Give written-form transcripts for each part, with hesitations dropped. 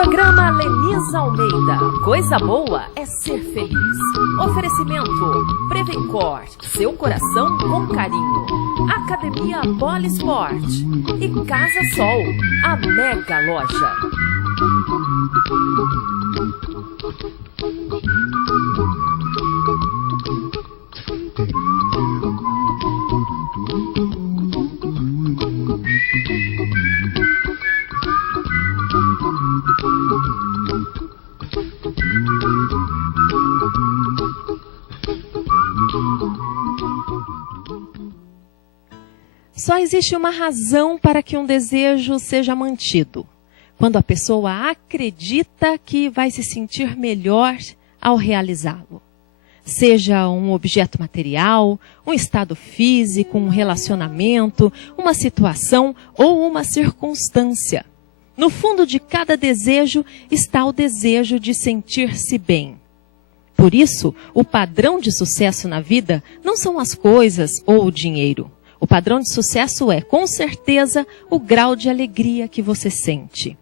Programa Leniza Almeida. Coisa boa é ser feliz. Oferecimento Prevencor, seu coração com carinho. Academia Polisport e Casa Sol, a mega loja. Só existe uma razão para que um desejo seja mantido: quando a pessoa acredita que vai se sentir melhor ao realizá-lo. Seja um objeto material, um estado físico, um relacionamento, uma situação ou uma circunstância. No fundo de cada desejo está o desejo de sentir-se bem. Por isso, o padrão de sucesso na vida não são as coisas ou o dinheiro. O padrão de sucesso é, com certeza, o grau de alegria que você sente.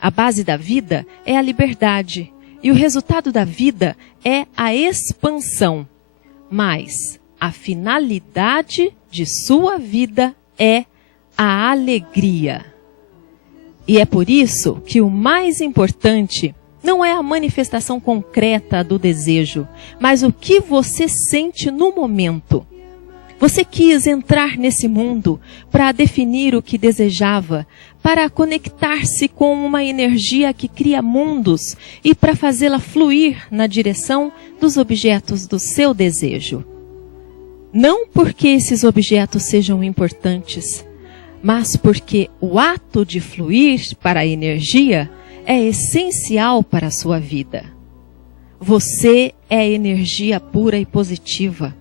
A base da vida é a liberdade e o resultado da vida é a expansão. Mas a finalidade de sua vida é a alegria. E é por isso que o mais importante não é a manifestação concreta do desejo, mas o que você sente no momento. Você quis entrar nesse mundo para definir o que desejava, para conectar-se com uma energia que cria mundos e para fazê-la fluir na direção dos objetos do seu desejo. Não porque esses objetos sejam importantes, mas porque o ato de fluir para a energia é essencial para a sua vida. Você é energia pura e positiva.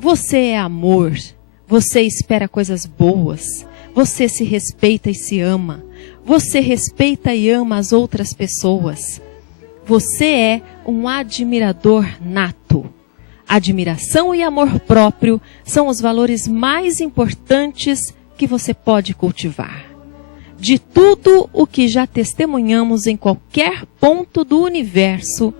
Você é amor, você espera coisas boas, você se respeita e se ama, você respeita e ama as outras pessoas. Você é um admirador nato. Admiração e amor próprio são os valores mais importantes que você pode cultivar. De tudo o que já testemunhamos em qualquer ponto do universo,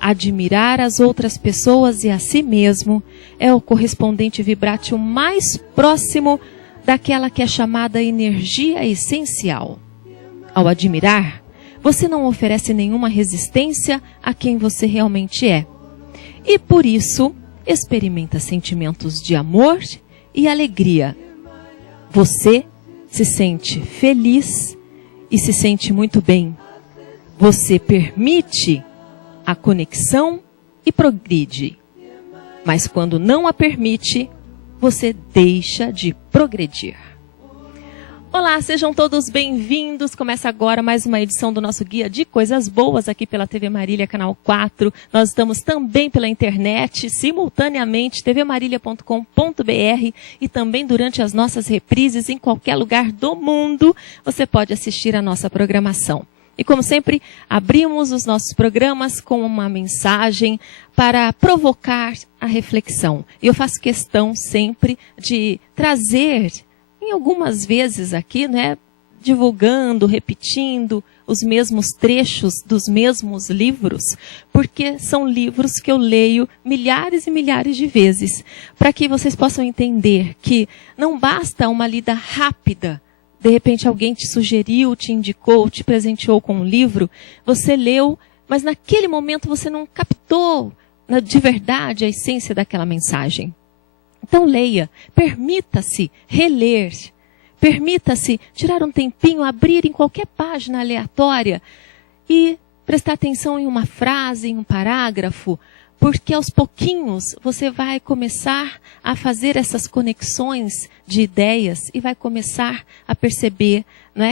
admirar as outras pessoas e a si mesmo é o correspondente vibrátil mais próximo daquela que é chamada energia essencial. Ao admirar, você não oferece nenhuma resistência a quem você realmente é. E por isso, experimenta sentimentos de amor e alegria. Você se sente feliz e se sente muito bem. Você permite a conexão e progride. Mas quando não a permite, você deixa de progredir. Olá, sejam todos bem-vindos. Começa agora mais uma edição do nosso Guia de Coisas Boas aqui pela TV Marília, canal 4. Nós estamos também pela internet, simultaneamente, tvmarília.com.br e também durante as nossas reprises em qualquer lugar do mundo, você pode assistir a nossa programação. E como sempre, abrimos os nossos programas com uma mensagem para provocar a reflexão. E eu faço questão sempre de trazer, em algumas vezes aqui, divulgando, repetindo os mesmos trechos dos mesmos livros, porque são livros que eu leio milhares e milhares de vezes, para que vocês possam entender que não basta uma lida rápida. De repente alguém te sugeriu, te indicou, te presenteou com um livro, você leu, mas naquele momento você não captou de verdade a essência daquela mensagem. Então leia, permita-se reler, permita-se tirar um tempinho, abrir em qualquer página aleatória e prestar atenção em uma frase, em um parágrafo, porque aos pouquinhos você vai começar a fazer essas conexões de ideias e vai começar a perceber,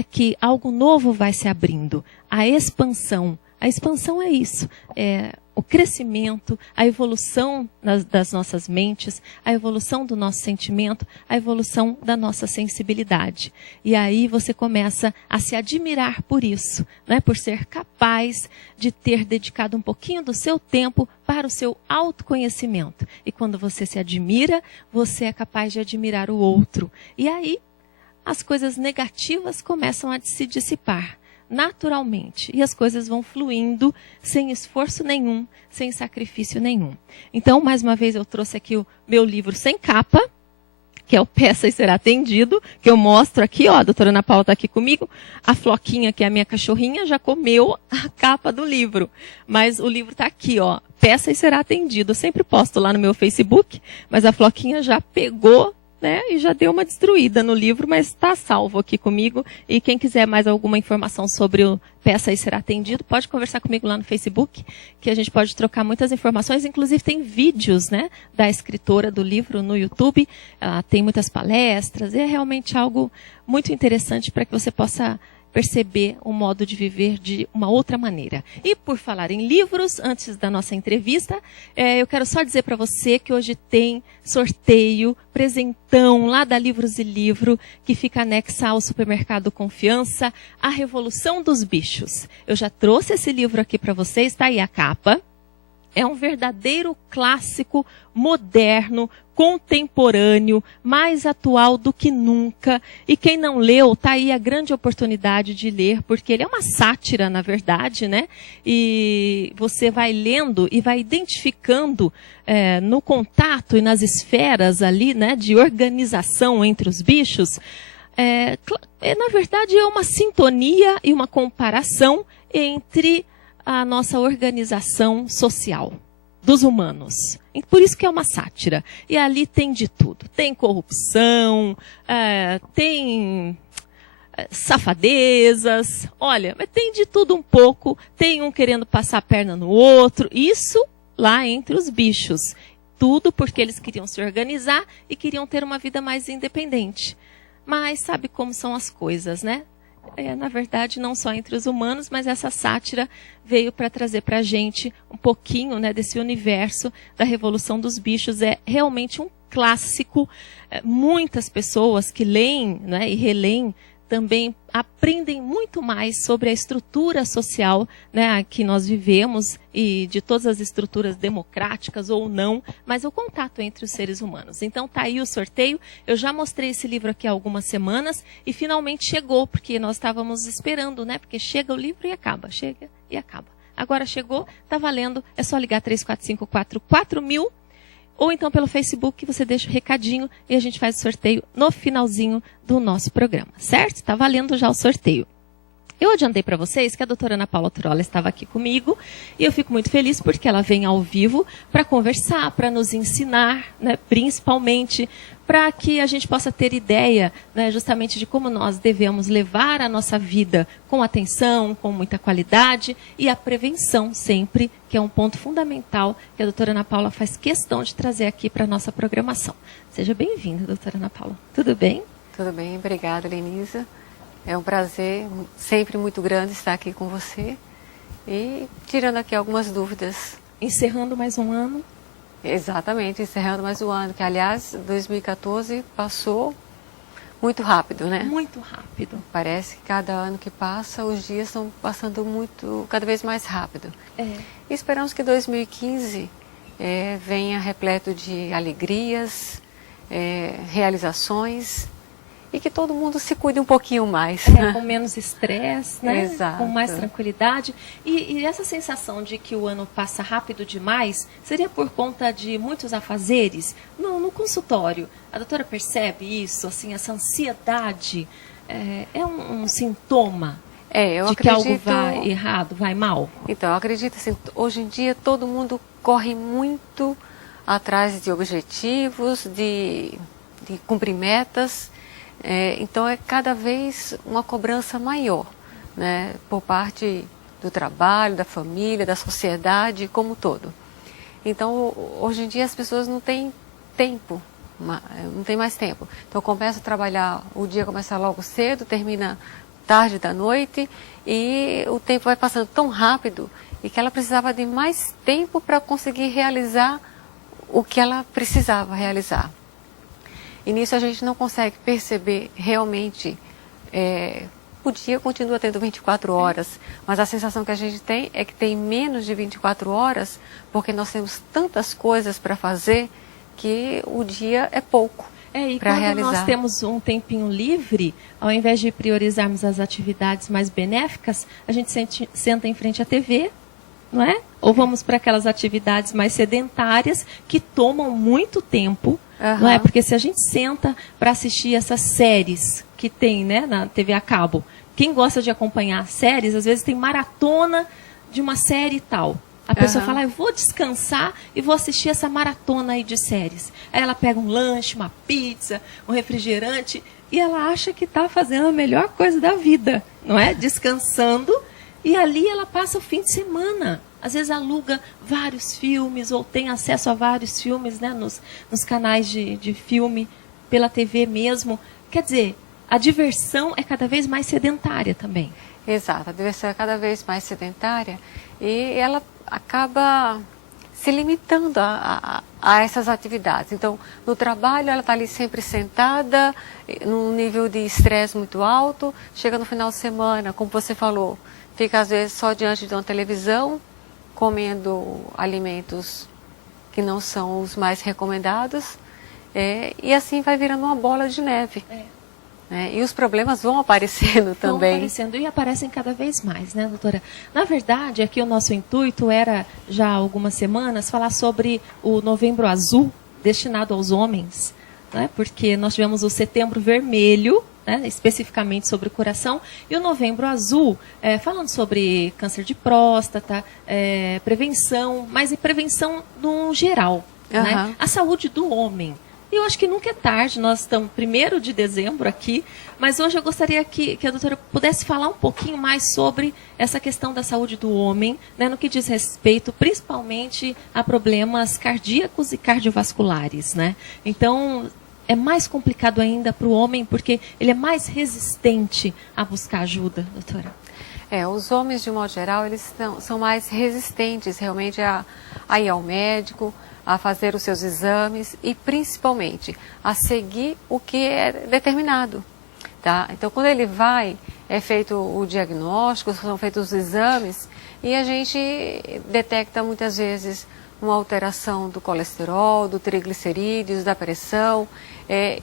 que algo novo vai se abrindo. A expansão. A expansão é isso, é o crescimento, a evolução das nossas mentes, a evolução do nosso sentimento, a evolução da nossa sensibilidade. E aí você começa a se admirar por isso, por ser capaz de ter dedicado um pouquinho do seu tempo para o seu autoconhecimento. E quando você se admira, você é capaz de admirar o outro. E aí as coisas negativas começam a se dissipar. naturalmente. E as coisas vão fluindo sem esforço nenhum, sem sacrifício nenhum. Então, mais uma vez, eu trouxe aqui o meu livro sem capa, que é o Peça e Será Atendido, que eu mostro aqui, ó, a doutora Ana Paula está aqui comigo, a Floquinha, que é a minha cachorrinha, já comeu a capa do livro, mas o livro está aqui, ó, Peça e Será Atendido. Eu sempre posto lá no meu Facebook, mas a Floquinha já pegou, né, e já deu uma destruída no livro, mas está salvo aqui comigo. E quem quiser mais alguma informação sobre o Peça e Será Atendido, pode conversar comigo lá no Facebook, que a gente pode trocar muitas informações. Inclusive tem vídeos, né, da escritora do livro no YouTube, tem muitas palestras, e é realmente algo muito interessante para que você possa perceber o modo de viver de uma outra maneira. E por falar em livros, antes da nossa entrevista, eu quero só dizer para você que hoje tem sorteio, presentão lá da Livros e Livro, que fica anexa ao Supermercado Confiança, A Revolução dos Bichos. Eu já trouxe esse livro aqui para vocês, está aí a capa. É um verdadeiro clássico, moderno, contemporâneo, mais atual do que nunca. E quem não leu, está aí a grande oportunidade de ler, porque ele é uma sátira, na verdade, né? E você vai lendo e vai identificando no contato e nas esferas ali, né, de organização entre os bichos. Na verdade, é uma sintonia e uma comparação entre a nossa organização social dos humanos. Por isso que é uma sátira. E ali tem de tudo. Tem corrupção, tem safadezas, olha, mas tem de tudo um pouco. Tem um querendo passar a perna no outro. Isso lá entre os bichos. Tudo porque eles queriam se organizar e queriam ter uma vida mais independente. Mas sabe como são as coisas, né? Na verdade, não só entre os humanos, mas essa sátira veio para trazer para a gente um pouquinho, né, desse universo da Revolução dos Bichos. É realmente um clássico. Muitas pessoas que leem, né, e releem também aprendem muito mais sobre a estrutura social, né, que nós vivemos e de todas as estruturas democráticas ou não, mas o contato entre os seres humanos. Então tá aí o sorteio. Eu já mostrei esse livro aqui há algumas semanas e finalmente chegou, porque nós estávamos esperando, né, porque chega o livro e acaba, chega e acaba. Agora chegou, tá valendo, é só ligar 34544000. Ou então pelo Facebook você deixa o recadinho e a gente faz o sorteio no finalzinho do nosso programa, certo? Está valendo já o sorteio. Eu adiantei para vocês que a doutora Ana Paula Turolla estava aqui comigo e eu fico muito feliz porque ela vem ao vivo para conversar, para nos ensinar, né, principalmente para que a gente possa ter ideia, né, justamente de como nós devemos levar a nossa vida com atenção, com muita qualidade e a prevenção sempre, que é um ponto fundamental que a doutora Ana Paula faz questão de trazer aqui para a nossa programação. Seja bem-vinda, doutora Ana Paula. Tudo bem? Tudo bem, obrigada, Lenisa. É um prazer sempre muito grande estar aqui com você e tirando aqui algumas dúvidas. Encerrando mais um ano. Exatamente, encerrando mais um ano, que aliás, 2014 passou muito rápido, né? Muito rápido. Parece que cada ano que passa, os dias estão passando cada vez mais rápido. E esperamos que 2015 venha repleto de alegrias, realizações, e que todo mundo se cuide um pouquinho mais. Com menos estresse, né? Exato. Com mais tranquilidade. E essa sensação de que o ano passa rápido demais, seria por conta de muitos afazeres? No consultório, a doutora percebe isso? Assim, essa ansiedade é um sintoma eu de acredito... que algo vai errado, vai mal? Então, eu acredito assim, hoje em dia todo mundo corre muito atrás de objetivos, de cumprir metas. Então é cada vez uma cobrança maior, né, por parte do trabalho, da família, da sociedade como um todo. Então hoje em dia as pessoas não têm tempo, não tem mais tempo. Então começa a trabalhar, o dia começa logo cedo, termina tarde da noite e o tempo vai passando tão rápido e que ela precisava de mais tempo para conseguir realizar o que ela precisava realizar. E nisso a gente não consegue perceber realmente, o dia continua tendo 24 horas, mas a sensação que a gente tem é que tem menos de 24 horas, porque nós temos tantas coisas para fazer que o dia é pouco. E para quando realizar. nós temos um tempinho livre, ao invés de priorizarmos as atividades mais benéficas, a gente senta em frente à TV, não é? Ou vamos para aquelas atividades mais sedentárias que tomam muito tempo, não é? Porque se a gente senta para assistir essas séries que tem, né, na TV a cabo, quem gosta de acompanhar séries, às vezes tem maratona de uma série e tal. A pessoa fala, eu vou descansar e vou assistir essa maratona aí de séries. Aí ela pega um lanche, uma pizza, um refrigerante e ela acha que está fazendo a melhor coisa da vida, não é? Descansando, e ali ela passa o fim de semana. Às vezes aluga vários filmes ou tem acesso a vários filmes, né, nos canais de filme, pela TV mesmo. Quer dizer, a diversão é cada vez mais sedentária também. Exato, a diversão é cada vez mais sedentária e ela acaba se limitando a essas atividades. Então, no trabalho, ela está ali sempre sentada, num nível de estresse muito alto. Chega no final de semana, como você falou, fica às vezes só diante de uma televisão, comendo alimentos que não são os mais recomendados. E assim vai virando uma bola de neve. E os problemas vão aparecendo também. Vão aparecendo e aparecem cada vez mais, né, doutora? Na verdade, aqui o nosso intuito era, já há algumas semanas, falar sobre o Novembro Azul, destinado aos homens, né? Porque nós tivemos o Setembro Vermelho, né, especificamente sobre o coração, e o Novembro Azul, falando sobre câncer de próstata, prevenção, mas e prevenção no geral, né? A saúde do homem. Eu acho que nunca é tarde, nós estamos 1º de dezembro aqui, mas hoje eu gostaria que a doutora pudesse falar um pouquinho mais sobre essa questão da saúde do homem, né, no que diz respeito principalmente a problemas cardíacos e cardiovasculares, né? Então, é mais complicado ainda para o homem, porque ele é mais resistente a buscar ajuda, doutora. Os homens, de modo geral, eles são mais resistentes realmente a ir ao médico, a fazer os seus exames e, principalmente, a seguir o que é determinado. Tá? Então, quando ele vai, é feito o diagnóstico, são feitos os exames e a gente detecta muitas vezes uma alteração do colesterol, do triglicerídeos, da pressão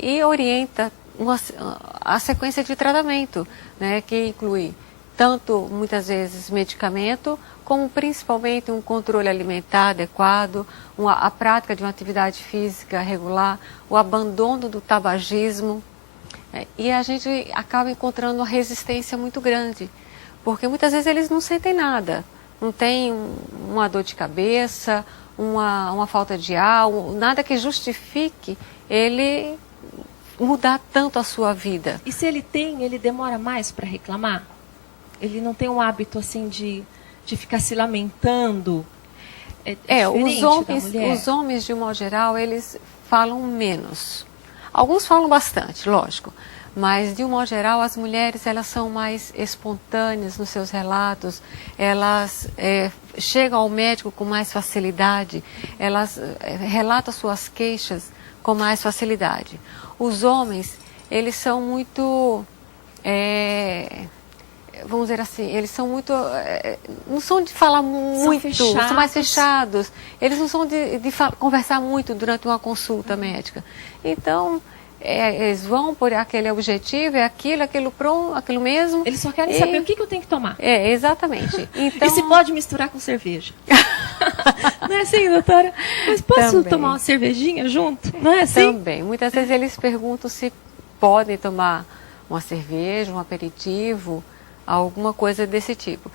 e orienta a sequência de tratamento, né, que inclui tanto, muitas vezes, medicamento, como principalmente um controle alimentar adequado, a prática de uma atividade física regular, o abandono do tabagismo. E a gente acaba encontrando uma resistência muito grande, porque muitas vezes eles não sentem nada, não tem uma dor de cabeça, uma falta de ar, nada que justifique ele mudar tanto a sua vida. E se ele tem, ele demora mais para reclamar? Ele não tem um hábito assim de ficar se lamentando? Os homens, de um modo geral, eles falam menos. Alguns falam bastante, lógico, mas de um modo geral as mulheres elas são mais espontâneas nos seus relatos, elas chegam ao médico com mais facilidade, elas relatam suas queixas com mais facilidade. Os homens, eles são muito... vamos dizer assim, eles são muito, não são de falar muito, são mais fechados, eles não são de conversar muito durante uma consulta médica. Então, eles vão por aquele objetivo, aquilo pronto, aquilo mesmo. Eles só querem saber o que eu tenho que tomar. Exatamente. Então... E se pode misturar com cerveja. Não é assim, doutora? Mas posso tomar uma cervejinha junto? Não é assim? Também. Muitas vezes eles perguntam se podem tomar uma cerveja, um aperitivo, alguma coisa desse tipo.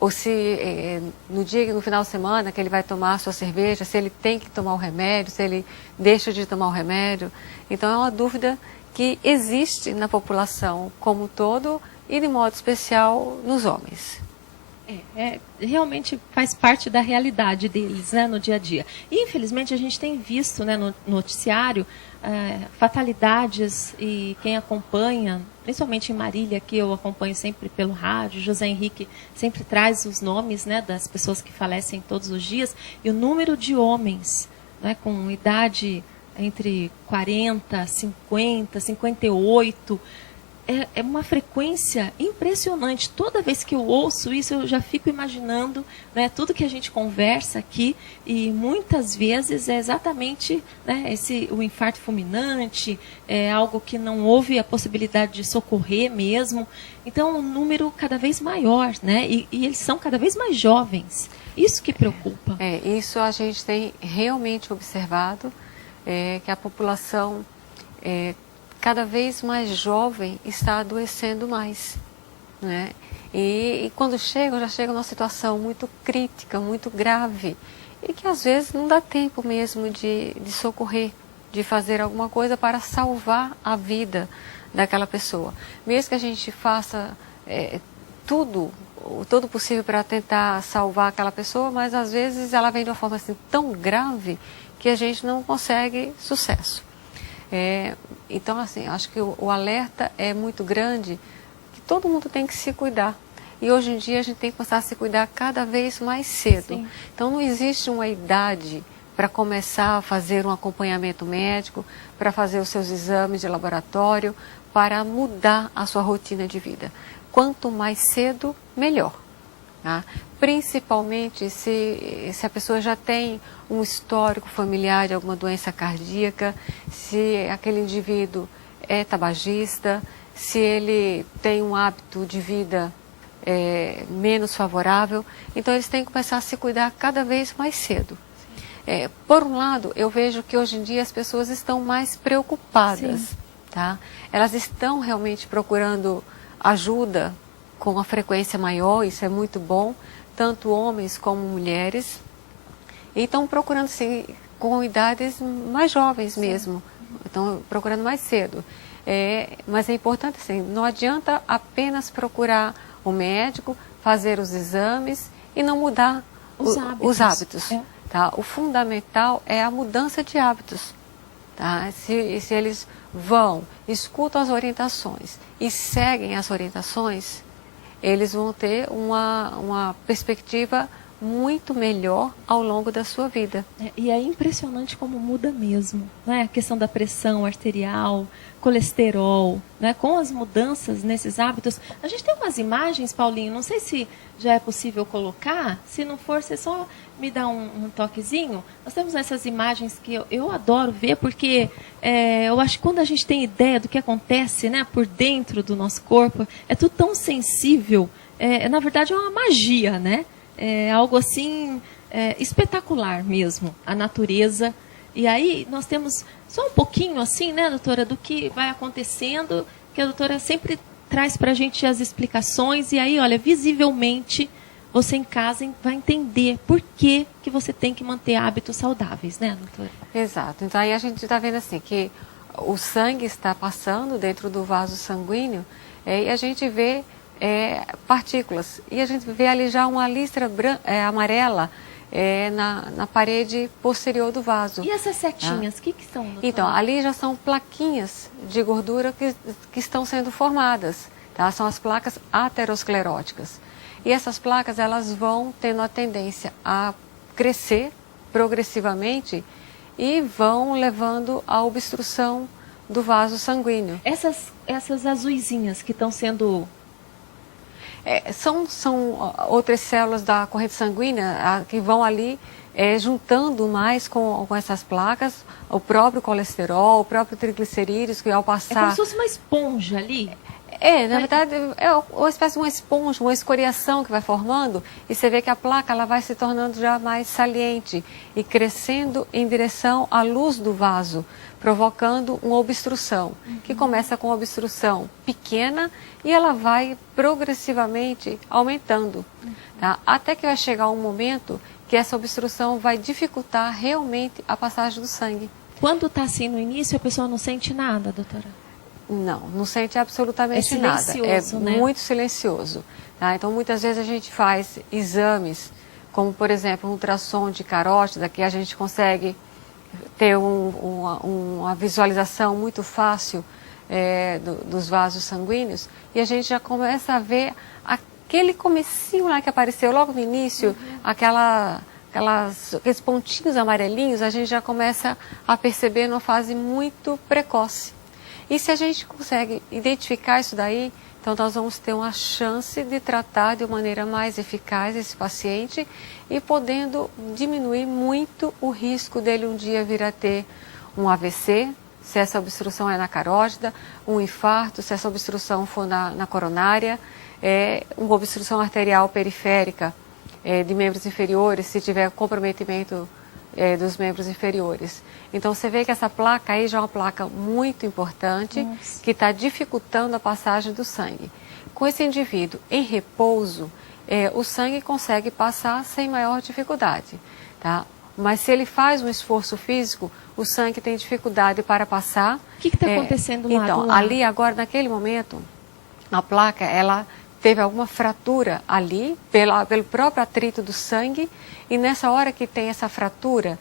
Ou se no final de semana que ele vai tomar a sua cerveja, se ele tem que tomar o remédio, se ele deixa de tomar o remédio. Então é uma dúvida que existe na população como um todo e de modo especial nos homens. Realmente faz parte da realidade deles, né, no dia a dia. E infelizmente a gente tem visto, né, no noticiário fatalidades, e quem acompanha, principalmente em Marília, que eu acompanho sempre pelo rádio, José Henrique sempre traz os nomes, né, das pessoas que falecem todos os dias, e o número de homens, né, com idade entre 40, 50, 58, é uma frequência impressionante. Toda vez que eu ouço isso, eu já fico imaginando, né, tudo que a gente conversa aqui, e muitas vezes é exatamente, né, o infarto fulminante, é algo que não houve a possibilidade de socorrer mesmo. Então, um número cada vez maior, né, e eles são cada vez mais jovens. Isso que preocupa. Isso a gente tem realmente observado, que a população cada vez mais jovem está adoecendo mais, né? E quando chegam, já chegam numa situação muito crítica, muito grave, e que às vezes não dá tempo mesmo de socorrer, de fazer alguma coisa para salvar a vida daquela pessoa. Mesmo que a gente faça todo possível para tentar salvar aquela pessoa, mas às vezes ela vem de uma forma assim tão grave que a gente não consegue sucesso. Então, assim, acho que o alerta é muito grande, que todo mundo tem que se cuidar. E hoje em dia a gente tem que começar a se cuidar cada vez mais cedo. Sim. Então, não existe uma idade para começar a fazer um acompanhamento médico, para fazer os seus exames de laboratório, para mudar a sua rotina de vida. Quanto mais cedo, melhor. Tá? Principalmente se a pessoa já tem um histórico familiar de alguma doença cardíaca, se aquele indivíduo é tabagista, se ele tem um hábito de vida menos favorável. Então, eles têm que começar a se cuidar cada vez mais cedo. Por um lado, eu vejo que hoje em dia as pessoas estão mais preocupadas. Tá? Elas estão realmente procurando ajuda com uma frequência maior, isso é muito bom, tanto homens como mulheres, e estão procurando sim, com idades mais jovens mesmo, estão procurando mais cedo. Mas é importante assim, não adianta apenas procurar o médico, fazer os exames e não mudar os hábitos. Tá? O fundamental é a mudança de hábitos. Tá? Se eles vão, escutam as orientações e seguem as orientações, eles vão ter uma perspectiva muito melhor ao longo da sua vida. E é impressionante como muda mesmo, né? A questão da pressão arterial, colesterol, né? Com as mudanças nesses hábitos. A gente tem umas imagens, Paulinho, não sei se já é possível colocar, se não for, você só me dá um toquezinho. Nós temos essas imagens que eu adoro ver, porque eu acho que quando a gente tem ideia do que acontece, né, por dentro do nosso corpo, é tudo tão sensível, na verdade é uma magia, né? É algo assim espetacular mesmo, a natureza. E aí nós temos só um pouquinho assim, né, doutora, do que vai acontecendo, que a doutora sempre traz para a gente as explicações. E aí, olha, visivelmente você em casa vai entender por que você tem que manter hábitos saudáveis, né, doutora? Exato. Então aí a gente está vendo assim que o sangue está passando dentro do vaso sanguíneo e a gente vê partículas. E a gente vê ali já uma listra amarela na parede posterior do vaso. E essas setinhas, o que são, doutora? Então, ali já são plaquinhas de gordura que estão sendo formadas. Tá? São as placas ateroscleróticas. E essas placas, elas vão tendo a tendência a crescer progressivamente e vão levando à obstrução do vaso sanguíneo. Essas azuisinhas que estão sendo... São outras células da corrente sanguínea que vão ali juntando mais com essas placas, o próprio colesterol, o próprio triglicerídeos, que ao passar... É como se fosse uma esponja ali. Na verdade, é uma espécie de uma esponja, uma escoriação que vai formando, e você vê que a placa ela vai se tornando já mais saliente e crescendo em direção à luz do vaso, provocando uma obstrução, que começa com uma obstrução pequena e ela vai progressivamente aumentando, tá? Até que vai chegar um momento que essa obstrução vai dificultar realmente a passagem do sangue. Quando está assim no início, a pessoa não sente nada, doutora? Não sente absolutamente nada. Né? Muito silencioso. Tá? Então, muitas vezes a gente faz exames, como, por exemplo, um ultrassom de carótida, que a gente consegue ter uma visualização muito fácil dos vasos sanguíneos, e a gente já começa a ver aquele comecinho lá que apareceu logo no início, aqueles pontinhos amarelinhos, a gente já começa a perceber numa fase muito precoce. E se a gente consegue identificar isso daí, então nós vamos ter uma chance de tratar de maneira mais eficaz esse paciente e podendo diminuir muito o risco dele um dia vir a ter um AVC, se essa obstrução é na carótida, um infarto, se essa obstrução for na coronária, uma obstrução arterial periférica de membros inferiores, se tiver comprometimento dos membros inferiores. Então você vê que essa placa aí já é uma placa muito importante, que está dificultando a passagem do sangue. Com esse indivíduo em repouso, o sangue consegue passar sem maior dificuldade, tá? Mas se ele faz um esforço físico, o sangue tem dificuldade para passar. O que está acontecendo lá? Então, ali agora, naquele momento, a placa, ela teve alguma fratura ali, pelo próprio atrito do sangue, e nessa hora que tem essa fratura,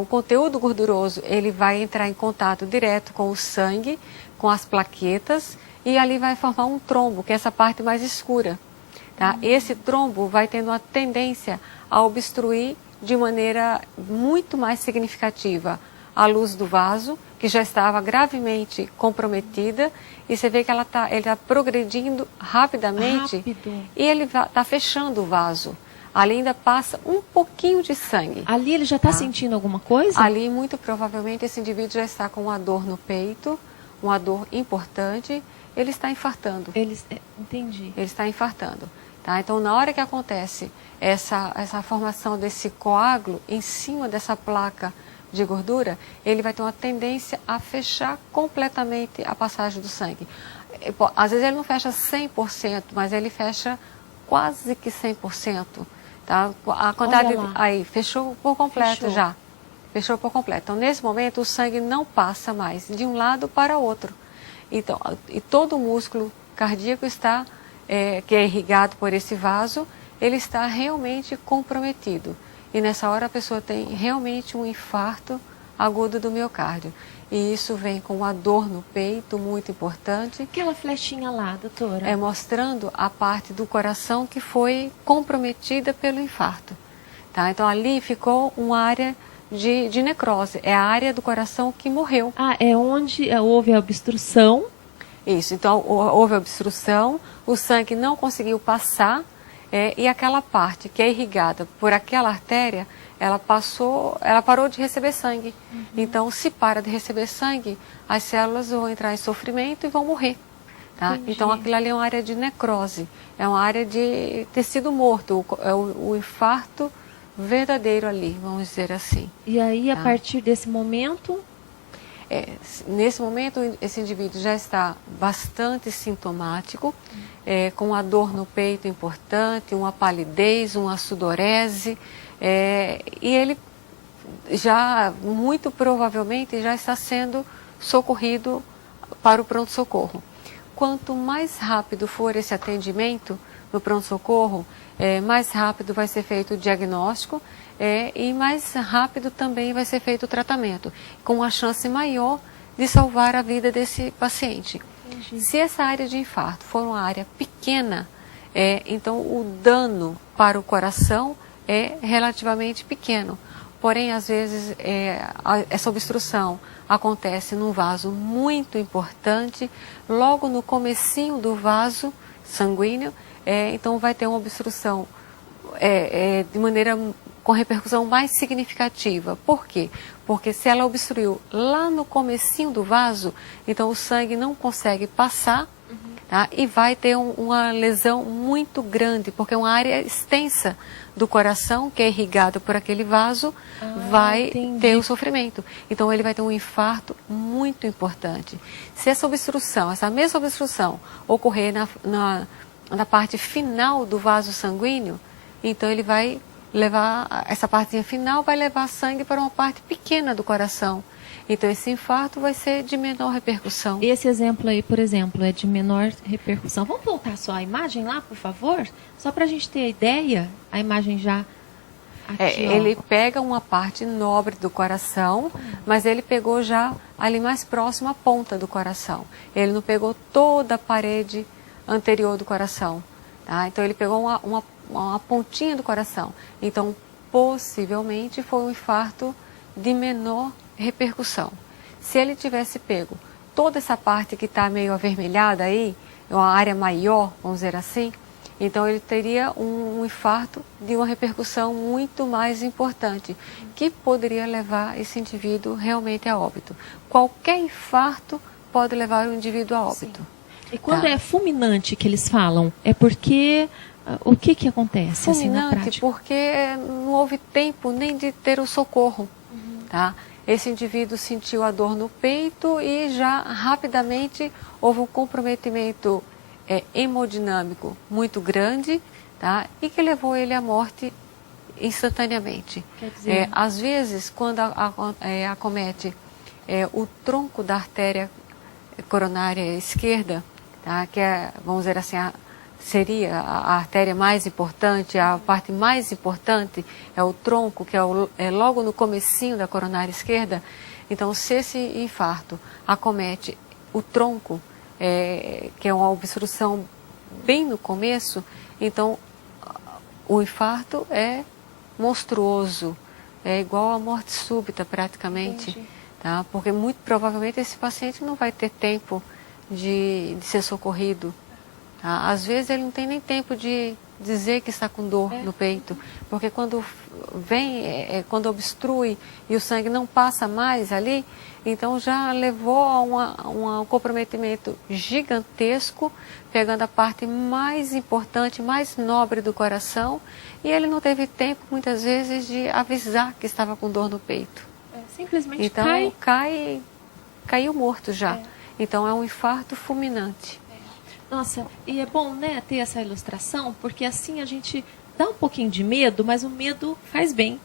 o conteúdo gorduroso, ele vai entrar em contato direto com o sangue, com as plaquetas, e ali vai formar um trombo, que é essa parte mais escura. Tá? Esse trombo vai tendo uma tendência a obstruir de maneira muito mais significativa a luz do vaso, que já estava gravemente comprometida, e você vê que ele está progredindo rapidamente e ele está fechando o vaso. Ali ainda passa um pouquinho de sangue. Ali ele já está sentindo alguma coisa? Ali, muito provavelmente, esse indivíduo já está com uma dor no peito, uma dor importante, ele está infartando. Entendi. Ele está infartando. Tá? Então, na hora que acontece essa formação desse coágulo em cima dessa placa de gordura, ele vai ter uma tendência a fechar completamente a passagem do sangue. Às vezes ele não fecha 100%, mas ele fecha quase que 100%. Tá? A quantidade aí fechou por completo já. Fechou por completo. Então, nesse momento, o sangue não passa mais de um lado para o outro. Então, e todo o músculo cardíaco está, que é irrigado por esse vaso, ele está realmente comprometido. E nessa hora a pessoa tem realmente um infarto agudo do miocárdio. E isso vem com uma dor no peito muito importante. Aquela flechinha lá, doutora? É mostrando a parte do coração que foi comprometida pelo infarto. Tá? Então ali ficou uma área de necrose. É a área do coração que morreu. É onde houve a obstrução. Isso, então houve a obstrução, o sangue não conseguiu passar. E aquela parte que é irrigada por aquela artéria, ela parou de receber sangue. Então, se para de receber sangue, as células vão entrar em sofrimento e vão morrer. Tá? Então, aquilo ali é uma área de necrose, é uma área de tecido morto, é o infarto verdadeiro ali, vamos dizer assim. E aí, a partir desse momento... Nesse momento, esse indivíduo já está bastante sintomático, com uma dor no peito importante, uma palidez, uma sudorese, e ele já, muito provavelmente, já está sendo socorrido para o pronto-socorro. Quanto mais rápido for esse atendimento no pronto-socorro, mais rápido vai ser feito o diagnóstico, e mais rápido também vai ser feito o tratamento, com uma chance maior de salvar a vida desse paciente. Entendi. Se essa área de infarto for uma área pequena, então o dano para o coração é relativamente pequeno. Porém, às vezes, essa obstrução acontece num vaso muito importante, logo no comecinho do vaso sanguíneo, então vai ter uma obstrução de maneira com repercussão mais significativa. Por quê? Porque se ela obstruiu lá no comecinho do vaso, então o sangue não consegue passar, tá? E vai ter uma lesão muito grande, porque uma área extensa do coração, que é irrigada por aquele vaso, vai ter o sofrimento. Então ele vai ter um infarto muito importante. Se essa mesma obstrução ocorrer na parte final do vaso sanguíneo, então ele vai levar, essa partezinha final vai levar sangue para uma parte pequena do coração. Então esse infarto vai ser de menor repercussão. Esse exemplo aí, por exemplo, é de menor repercussão. Vamos voltar só a imagem lá, por favor? Só para a gente ter a ideia, a imagem já aqui, ele pega uma parte nobre do coração, mas ele pegou já ali mais próximo à ponta do coração. Ele não pegou toda a parede anterior do coração. Tá? Então ele pegou uma pontinha do coração. Então, possivelmente, foi um infarto de menor repercussão. Se ele tivesse pego toda essa parte que está meio avermelhada aí, é uma área maior, vamos dizer assim, então ele teria um infarto de uma repercussão muito mais importante, que poderia levar esse indivíduo realmente a óbito. Qualquer infarto pode levar o indivíduo a óbito. E quando é fulminante que eles falam, é porque o que acontece assim na Fulminante prática? porque não houve tempo nem de ter o socorro, tá? Esse indivíduo sentiu a dor no peito e já rapidamente houve um comprometimento hemodinâmico muito grande, tá? E que levou ele à morte instantaneamente. Quer dizer, Às vezes, quando acomete o tronco da artéria coronária esquerda, tá? Que é, vamos dizer assim, seria a artéria mais importante, a parte mais importante é o tronco, que é logo no comecinho da coronária esquerda. Então, se esse infarto acomete o tronco, que é uma obstrução bem no começo, então o infarto é monstruoso, é igual à morte súbita praticamente, tá? Porque muito provavelmente esse paciente não vai ter tempo de ser socorrido. Tá? Às vezes ele não tem nem tempo de dizer que está com dor no peito, porque quando quando obstrui e o sangue não passa mais ali, então já levou a um comprometimento gigantesco, pegando a parte mais importante, mais nobre do coração, e ele não teve tempo muitas vezes de avisar que estava com dor no peito. Simplesmente Então caiu morto já. Então é um infarto fulminante. Nossa, e é bom, né, ter essa ilustração, porque assim a gente dá um pouquinho de medo, mas o medo faz bem.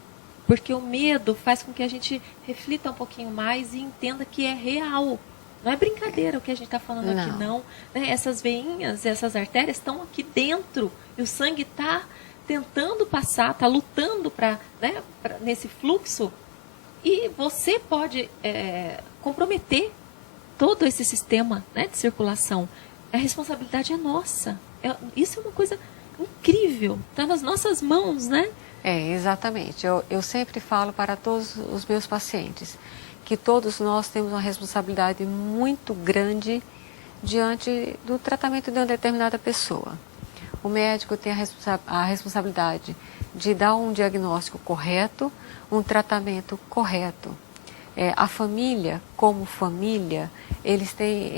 Porque o medo faz com que a gente reflita um pouquinho mais e entenda que é real. Não é brincadeira o que a gente está falando aqui, não. Né? Essas veinhas, essas artérias estão aqui dentro. E o sangue está tentando passar, está lutando nesse fluxo. E você pode comprometer todo esse sistema, né, de circulação. A responsabilidade é nossa. Isso é uma coisa incrível. Está nas nossas mãos, né? Exatamente. Eu sempre falo para todos os meus pacientes que todos nós temos uma responsabilidade muito grande diante do tratamento de uma determinada pessoa. O médico tem a responsabilidade de dar um diagnóstico correto, um tratamento correto. A família, como família, eles têm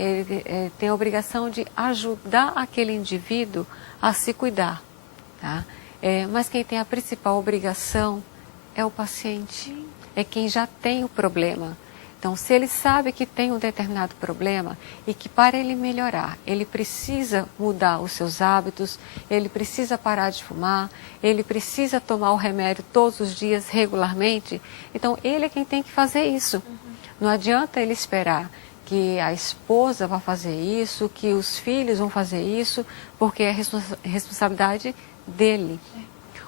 a obrigação de ajudar aquele indivíduo a se cuidar, tá? Mas quem tem a principal obrigação é o paciente, é quem já tem o problema. Então, se ele sabe que tem um determinado problema e que para ele melhorar, ele precisa mudar os seus hábitos, ele precisa parar de fumar, ele precisa tomar o remédio todos os dias regularmente, então ele é quem tem que fazer isso. Não adianta ele esperar que a esposa vá fazer isso, que os filhos vão fazer isso, porque é responsabilidade dele.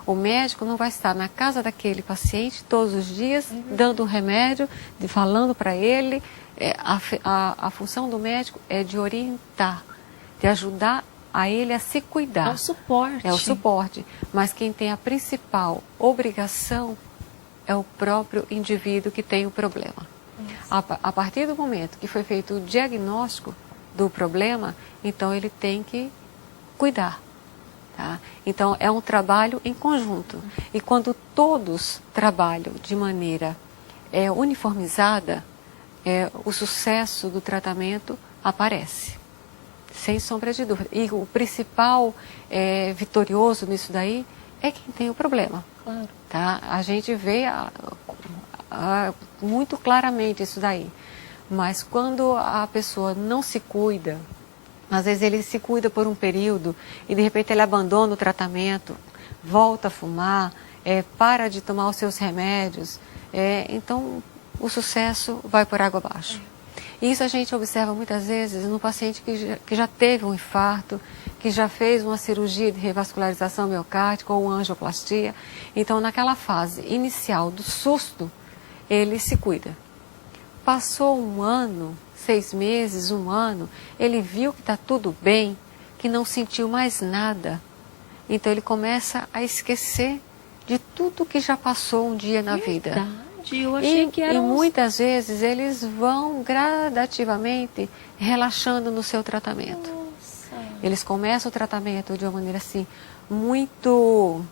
O médico não vai estar na casa daquele paciente todos os dias, dando um remédio, falando para ele. A função do médico é de orientar, de ajudar a ele a se cuidar. É o suporte. É o suporte. Mas quem tem a principal obrigação é o próprio indivíduo que tem o problema. A partir do momento que foi feito o diagnóstico do problema, então ele tem que cuidar. Tá? Então, é um trabalho em conjunto. E quando todos trabalham de maneira uniformizada, o sucesso do tratamento aparece, sem sombra de dúvida. E o principal vitorioso nisso daí é quem tem o problema. Claro. Tá? A gente vê muito claramente isso daí. Mas quando a pessoa não se cuida, às vezes ele se cuida por um período e de repente ele abandona o tratamento, volta a fumar, para de tomar os seus remédios, então o sucesso vai por água abaixo. Isso a gente observa muitas vezes no paciente que já teve um infarto, que já fez uma cirurgia de revascularização miocárdica ou uma angioplastia. Então, naquela fase inicial do susto, ele se cuida. Passou um ano, 6 meses, 1 ano, ele viu que está tudo bem, que não sentiu mais nada. Então ele começa a esquecer de tudo que já passou um dia na vida. entendi. Eu achei que E eram muitas vezes eles vão gradativamente relaxando no seu tratamento. Nossa. Eles começam o tratamento de uma maneira assim, muito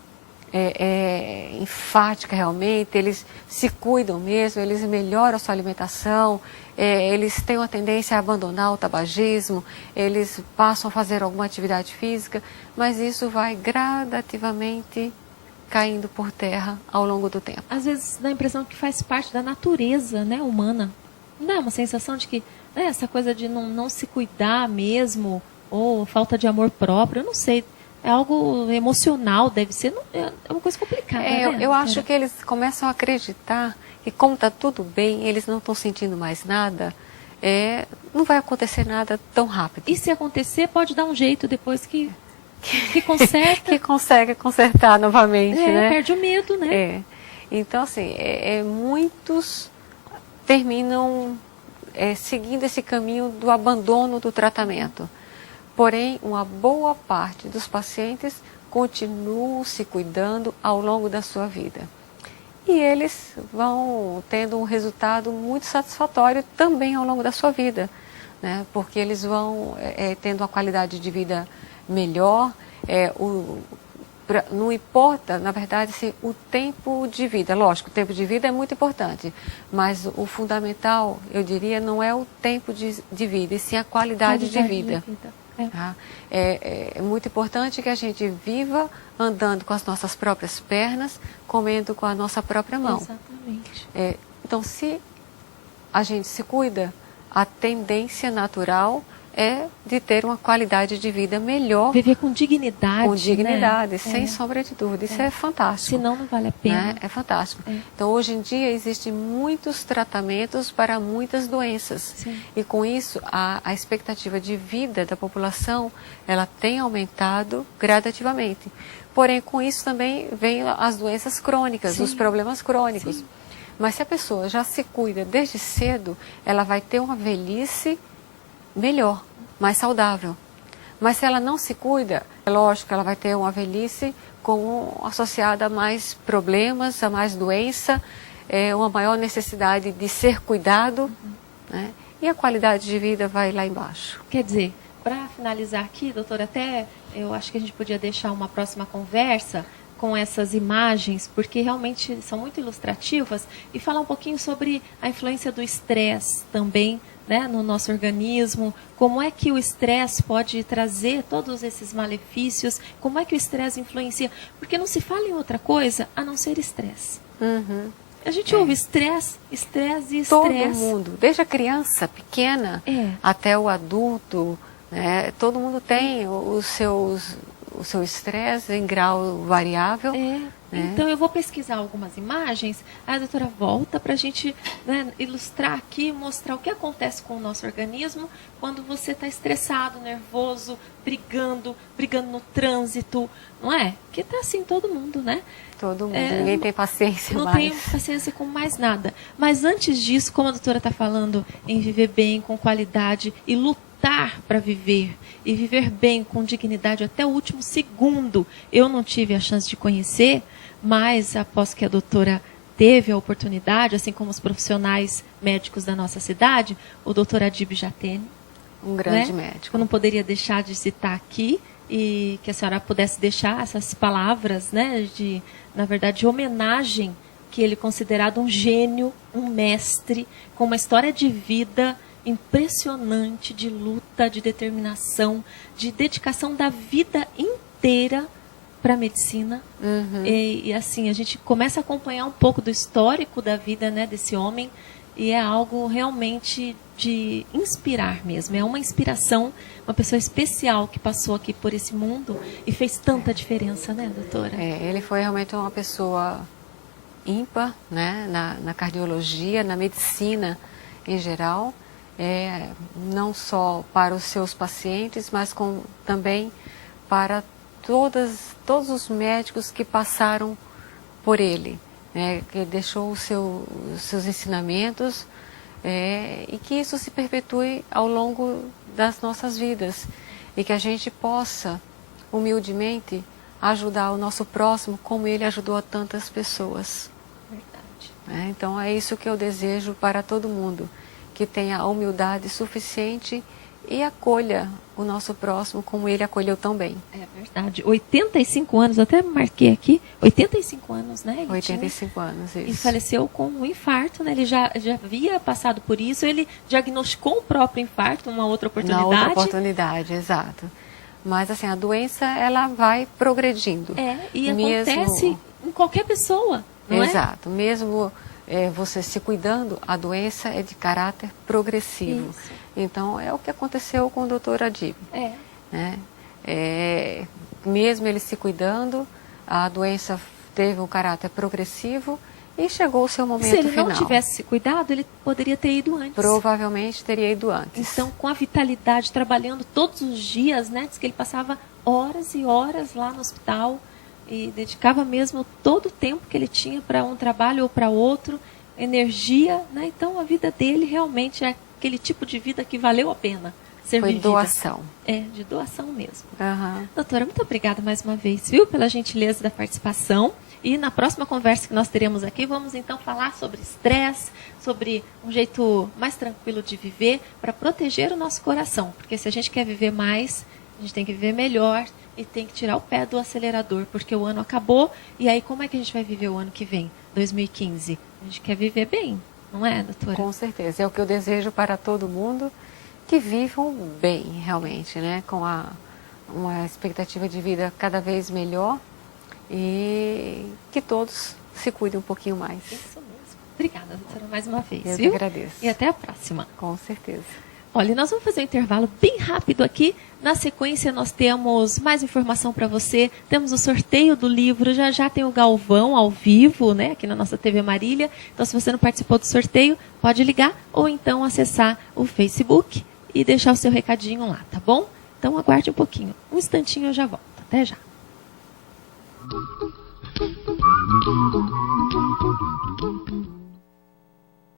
enfática realmente, eles se cuidam mesmo, eles melhoram a sua alimentação, eles têm uma tendência a abandonar o tabagismo, eles passam a fazer alguma atividade física, mas isso vai gradativamente caindo por terra ao longo do tempo. Às vezes dá a impressão que faz parte da natureza, né, humana. Não dá uma sensação de que essa coisa de não se cuidar mesmo, ou falta de amor próprio, eu não sei. É algo emocional, deve ser. É uma coisa complicada. Eu acho que eles começam a acreditar que, como está tudo bem, eles não estão sentindo mais nada, não vai acontecer nada tão rápido. E se acontecer, pode dar um jeito depois que conserta. Que consegue consertar novamente, né? Perde o medo, né? Então, assim, muitos terminam seguindo esse caminho do abandono do tratamento. Porém, uma boa parte dos pacientes continuam se cuidando ao longo da sua vida. E eles vão tendo um resultado muito satisfatório também ao longo da sua vida, né? Porque eles vão tendo uma qualidade de vida melhor. Não importa, na verdade, o tempo de vida. Lógico, o tempo de vida é muito importante, mas o fundamental, eu diria, não é o tempo de vida, e sim a qualidade de vida. Tá? É muito importante que a gente viva andando com as nossas próprias pernas, comendo com a nossa própria mão. Exatamente. Então, se a gente se cuida, a tendência natural é de ter uma qualidade de vida melhor. Viver com dignidade. Com dignidade, né? sem sombra de dúvida. Isso é fantástico. Senão não vale a pena. Né? É fantástico. Então, hoje em dia, existem muitos tratamentos para muitas doenças. Sim. E com isso, a expectativa de vida da população, ela tem aumentado gradativamente. Porém, com isso também vem as doenças crônicas, Sim. os problemas crônicos. Sim. Mas se a pessoa já se cuida desde cedo, ela vai ter uma velhice melhor, mais saudável. Mas se ela não se cuida, é lógico que ela vai ter uma velhice associada a mais problemas, a mais doença, uma maior necessidade de ser cuidado, né? E a qualidade de vida vai lá embaixo. Quer dizer, para finalizar aqui, doutora, até eu acho que a gente podia deixar uma próxima conversa com essas imagens, porque realmente são muito ilustrativas, e falar um pouquinho sobre a influência do estresse também, né, no nosso organismo, como é que o estresse pode trazer todos esses malefícios, como é que o estresse influencia, porque não se fala em outra coisa a não ser estresse. Uhum. A gente ouve estresse e estresse. Todo mundo, desde a criança pequena até o adulto, né, todo mundo tem o seu estresse em grau variável. Então, eu vou pesquisar algumas imagens, a doutora volta para a gente, né, ilustrar aqui, mostrar o que acontece com o nosso organismo quando você está estressado, nervoso, brigando no trânsito, não é? Que está assim todo mundo, né? Todo mundo, ninguém tem paciência mais. Não tem paciência com mais nada. Mas antes disso, como a doutora está falando em viver bem, com qualidade e lutar para viver, e viver bem, com dignidade até o último segundo, eu não tive a chance de conhecer, mas após que a doutora teve a oportunidade, assim como os profissionais médicos da nossa cidade, o doutor Adib Jatene. Um grande médico. Eu não poderia deixar de citar aqui, e que a senhora pudesse deixar essas palavras, né, na verdade, de homenagem, que ele é considerado um gênio, um mestre, com uma história de vida impressionante, de luta, de determinação, de dedicação da vida inteira para a medicina. Uhum. E assim, a gente começa a acompanhar um pouco do histórico da vida, né, desse homem, e é algo realmente de inspirar mesmo. É uma inspiração, uma pessoa especial que passou aqui por esse mundo e fez tanta diferença, né, doutora? Ele foi realmente uma pessoa ímpar, né, na cardiologia, na medicina em geral, não só para os seus pacientes, mas também para todos os médicos que passaram por ele, né, que deixou os seus ensinamentos, e que isso se perpetue ao longo das nossas vidas e que a gente possa, humildemente, ajudar o nosso próximo como ele ajudou a tantas pessoas. Verdade. né? Então é isso que eu desejo para todo mundo, que tenha a humildade suficiente e acolha o nosso próximo como ele acolheu também. É verdade. 85 anos, eu até marquei aqui, 85 anos, né? Ele 85 anos, isso. E faleceu com um infarto, né? Ele já havia passado por isso, ele diagnosticou o próprio infarto, uma outra oportunidade. Na outra oportunidade, exato. Mas assim, a doença, ela vai progredindo. E acontece em qualquer pessoa, não é? Exato. Mesmo você se cuidando, a doença é de caráter progressivo. Isso. Então, é o que aconteceu com o Dr. Adib. Né? Mesmo ele se cuidando, a doença teve um caráter progressivo e chegou o seu momento final. Se ele não tivesse se cuidado, ele poderia ter ido antes. Provavelmente teria ido antes. Então, com a vitalidade, trabalhando todos os dias, né? Diz que ele passava horas e horas lá no hospital e dedicava mesmo todo o tempo que ele tinha para um trabalho ou para outro, energia, né? Então, a vida dele realmente é aquele tipo de vida que valeu a pena ser vivida. Foi doação. De doação mesmo. Uhum. Doutora, muito obrigada mais uma vez, viu, pela gentileza da participação. E na próxima conversa que nós teremos aqui, vamos então falar sobre estresse, sobre um jeito mais tranquilo de viver, para proteger o nosso coração. Porque se a gente quer viver mais, a gente tem que viver melhor e tem que tirar o pé do acelerador, porque o ano acabou. E aí, como é que a gente vai viver o ano que vem, 2015? A gente quer viver bem, não é, doutora? Com certeza. É o que eu desejo para todo mundo, que vivam bem, realmente, né? Com uma expectativa de vida cada vez melhor e que todos se cuidem um pouquinho mais. Isso mesmo. Obrigada, doutora, mais uma vez. Eu viu? que agradeço. E até a próxima. Com certeza. Olha, nós vamos fazer um intervalo bem rápido aqui. Na sequência, nós temos mais informação para você. Temos o sorteio do livro. Já tem o Galvão ao vivo, né, aqui na nossa TV Marília. Então, se você não participou do sorteio, pode ligar ou então acessar o Facebook e deixar o seu recadinho lá, tá bom? Então, aguarde um pouquinho. Um instantinho eu já volto. Até já.